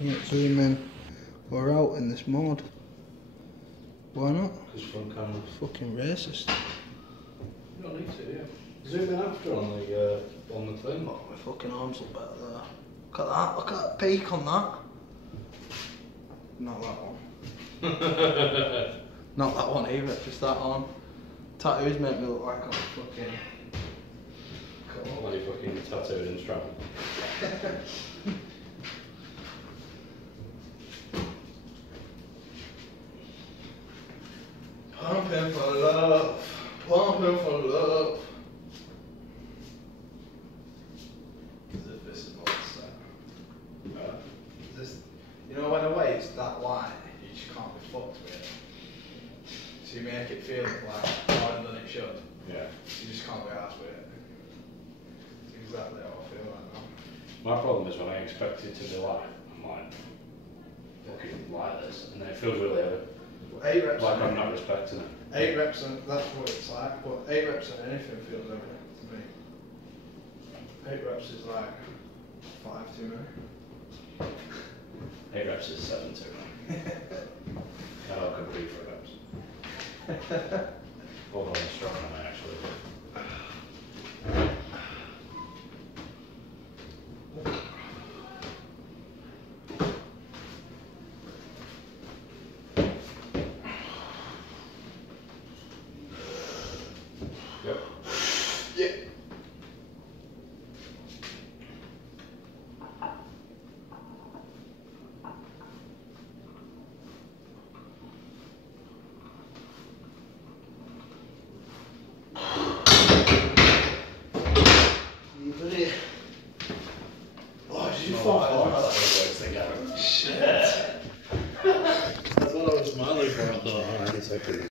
Yeah, zoom in. We're out in this mode. Why not? Because front camera. Fucking racist. You don't need to, yeah. Zoom in after on the thing. Oh, my fucking arms look better there. Look at that, look at that peak on that. Not that one. Not that one either, just that one. Tattoos make me look like I'm fucking... Cool. Like you fucking tattooed and strap. Pumping for love, pumping for love. As if this is what it's this, you know when a weight's that light, you just can't be fucked with it. So you make it feel like harder than it should. Yeah. So you just can't be arsed with it. It's exactly how I feel right now. My problem is when I expect it to be light, I'm like, looking like this, and then it feels really heavy. 8 reps. Like I'm not respecting it. 8 reps, and that's what it's like. But 8 reps on anything feels heavy to me. 8 reps is like 5 too many. 8 reps is 7 too many. I could be 4 reps. Although I'm strong on it actually. Yep. Yeah. Oh, did you fart? Shit. That's what I was smiling for. I thought, alright, it's okay.